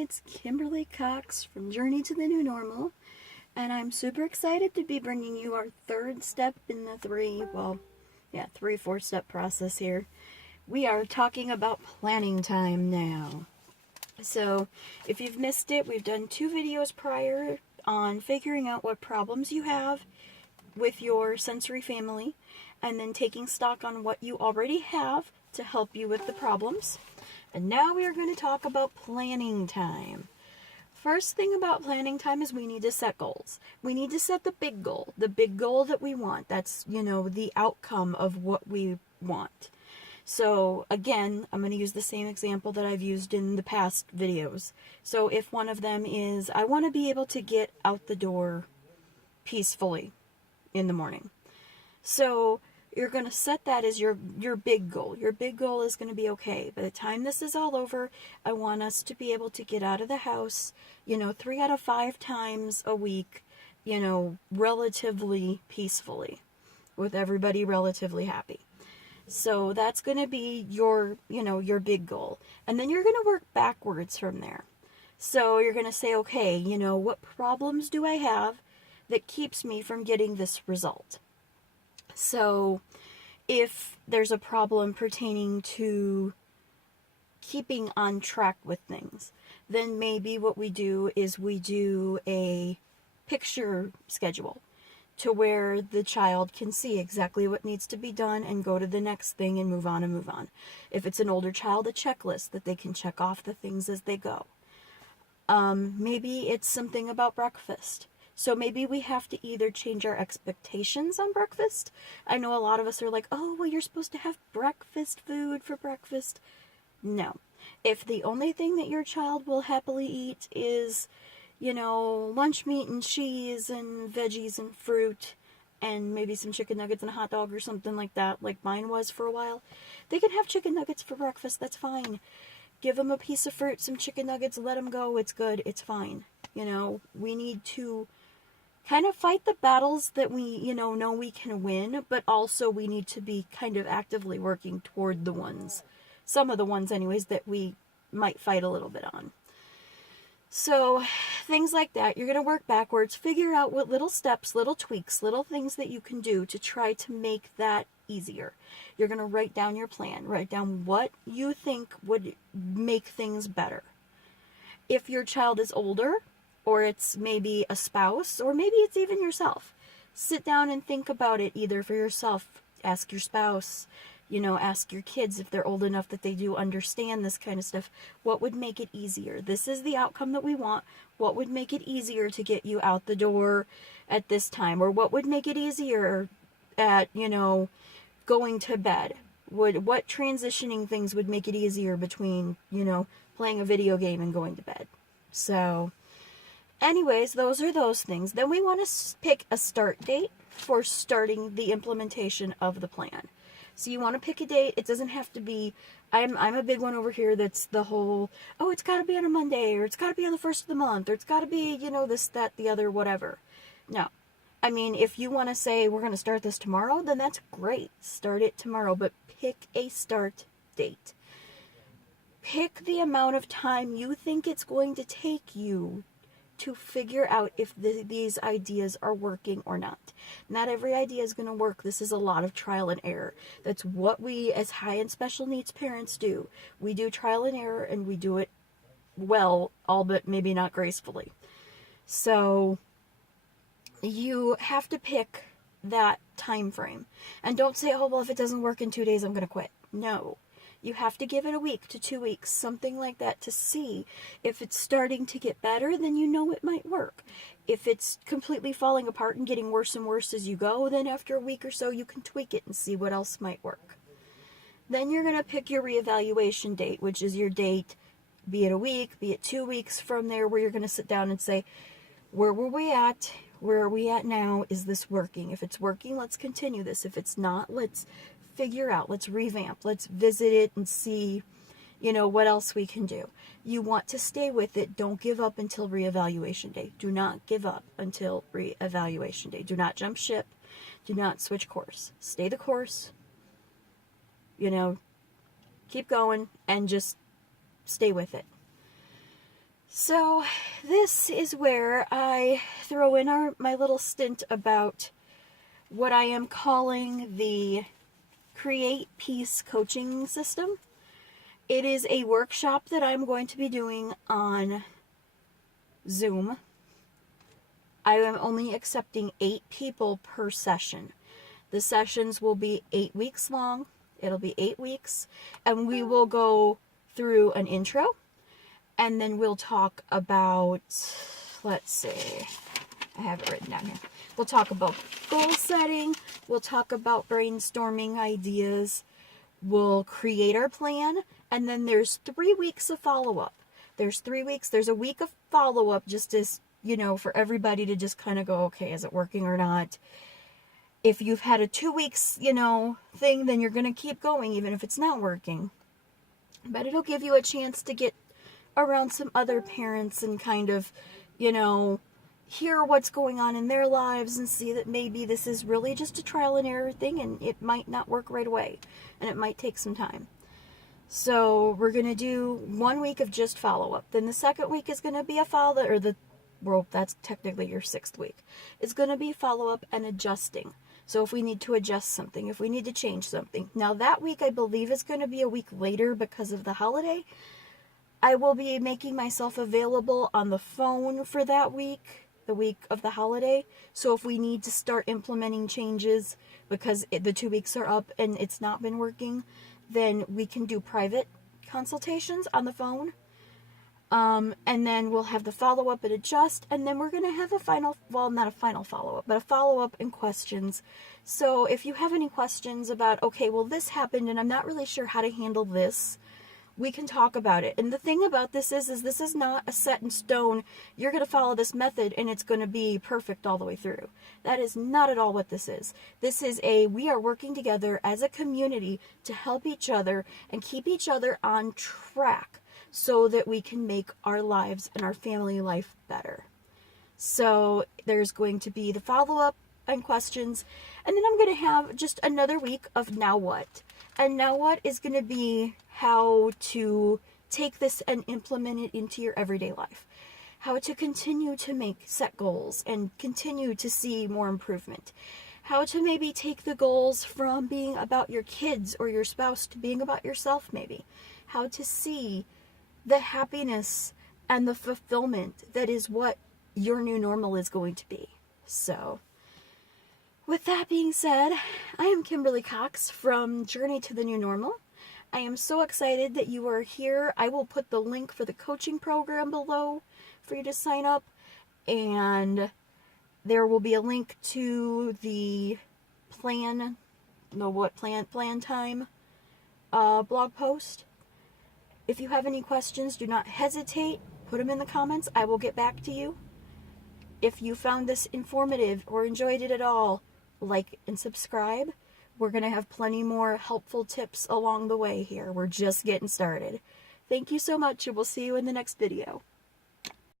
It's Kimberly Cox from Journey to the New Normal, and I'm super excited to be bringing you our third step in the four-step process here. We are talking about planning time now. So, if you've missed it, we've done 2 videos prior on figuring out what problems you have with your sensory family, and then taking stock on what you already have to help you with the problems. And now we are going to talk about planning time. First thing about planning time is we need to set goals. We need to set the big goal that we want. That's, the outcome of what we want. So again, I'm going to use the same example that I've used in the past videos. So if one of them is, I want to be able to get out the door peacefully in the morning. So you're going to set that as your big goal. Your big goal is going to be, okay, by the time this is all over, I want us to be able to get out of the house, 3 out of 5 times a week, relatively peacefully, with everybody relatively happy. So that's going to be your big goal. And then you're going to work backwards from there. So you're going to say, okay, what problems do I have that keeps me from getting this result? So if there's a problem pertaining to keeping on track with things, then maybe what we do is we do a picture schedule to where the child can see exactly what needs to be done and go to the next thing and move on and move on. If it's an older child, a checklist that they can check off the things as they go. Maybe it's something about breakfast. So maybe we have to either change our expectations on breakfast. I know a lot of us are like, oh, well, you're supposed to have breakfast food for breakfast. No. If the only thing that your child will happily eat is, lunch meat and cheese and veggies and fruit and maybe some chicken nuggets and a hot dog or something like that, like mine was for a while, they can have chicken nuggets for breakfast. That's fine. Give them a piece of fruit, some chicken nuggets, let them go. It's good. It's fine. We need to kind of fight the battles that we, know we can win, but also we need to be kind of actively working toward the ones, some of the ones anyways, that we might fight a little bit on. So things like that, you're going to work backwards, figure out what little steps, little tweaks, little things that you can do to try to make that easier. You're going to write down your plan, write down what you think would make things better. If your child is older, or it's maybe a spouse, or maybe it's even yourself, sit down and think about it either for yourself, ask your spouse, ask your kids if they're old enough that they do understand this kind of stuff. What would make it easier? This is the outcome that we want. What would make it easier to get you out the door at this time? Or what would make it easier at, going to bed? What transitioning things would make it easier between, playing a video game and going to bed? So anyways, those are those things. Then we want to pick a start date for starting the implementation of the plan. So you want to pick a date. It doesn't have to be, I'm a big one over here that's the whole, oh, it's got to be on a Monday, or it's got to be on the first of the month, or it's got to be, this, that, the other, whatever. No. I mean, if you want to say we're going to start this tomorrow, then that's great. Start it tomorrow, but pick a start date. Pick the amount of time you think it's going to take you to figure out if these ideas are working or not. Not every idea is going to work. This is a lot of trial and error. That's what we as high and special needs parents do. We do trial and error, and we do it well, all but maybe not gracefully. So you have to pick that time frame. And don't say, oh, well, if it doesn't work in 2 days, I'm going to quit. No. You have to give it a week to 2 weeks, something like that, to see if it's starting to get better, then it might work. If it's completely falling apart and getting worse and worse as you go, then after a week or so you can tweak it and see what else might work. Then you're going to pick your reevaluation date, which is your date, be it a week, be it 2 weeks from there, where you're going to sit down and say, where were we at? Where are we at now? Is this working? If it's working, let's continue this. If it's not, let's figure out, let's revamp, let's visit it and see, what else we can do. You want to stay with it. Don't give up until reevaluation day. Do not give up until reevaluation day. Do not jump ship. Do not switch course. Stay the course. Keep going and just stay with it. So this is where I throw in my little stint about what I am calling the Create Peace coaching system. It is a workshop that I'm going to be doing on Zoom. I am only accepting 8 people per session. The sessions will be 8 weeks long. It'll be 8 weeks, and we will go through an intro, and then we'll talk about, let's see, I have it written down here. We'll talk about goal setting. We'll talk about brainstorming ideas. We'll create our plan, and then there's 3 weeks of follow-up. There's 3 weeks. There's a week of follow-up just as, for everybody to just kind of go, okay, is it working or not? If you've had a 2 weeks, thing, then you're going to keep going even if it's not working. But it'll give you a chance to get around some other parents and kind of, hear what's going on in their lives and see that maybe this is really just a trial and error thing and it might not work right away and it might take some time. So we're going to do 1 week of just follow-up. Then the second week is going to be that's technically your 6th week. It's going to be follow-up and adjusting. So if we need to adjust something, if we need to change something. Now that week I believe is going to be a week later because of the holiday. I will be making myself available on the phone for that week, the week of the holiday. So if we need to start implementing changes because the 2 weeks are up and it's not been working, then we can do private consultations on the phone. And then we'll have the follow-up and adjust, and then we're going to have not a final follow-up, but a follow-up and questions. So if you have any questions about, okay, well, this happened and I'm not really sure how to handle this, we can talk about it. And the thing about this is this is not a set in stone, you're going to follow this method and it's going to be perfect all the way through. That is not at all what this is. This is we are working together as a community to help each other and keep each other on track so that we can make our lives and our family life better. So there's going to be the follow-up and questions, and then I'm going to have just another week of Now What. And Now What is going to be how to take this and implement it into your everyday life. How to continue to set goals and continue to see more improvement. How to maybe take the goals from being about your kids or your spouse to being about yourself maybe. How to see the happiness and the fulfillment that is what your new normal is going to be. So, with that being said, I am Kimberly Cox from Journey to the New Normal. I am so excited that you are here. I will put the link for the coaching program below for you to sign up, and there will be a link to the plan time blog post. If you have any questions, do not hesitate. Put them in the comments. I will get back to you. If you found this informative or enjoyed it at all, like and subscribe. We're going to have plenty more helpful tips along the way here. We're just getting started. Thank you so much, and we'll see you in the next video.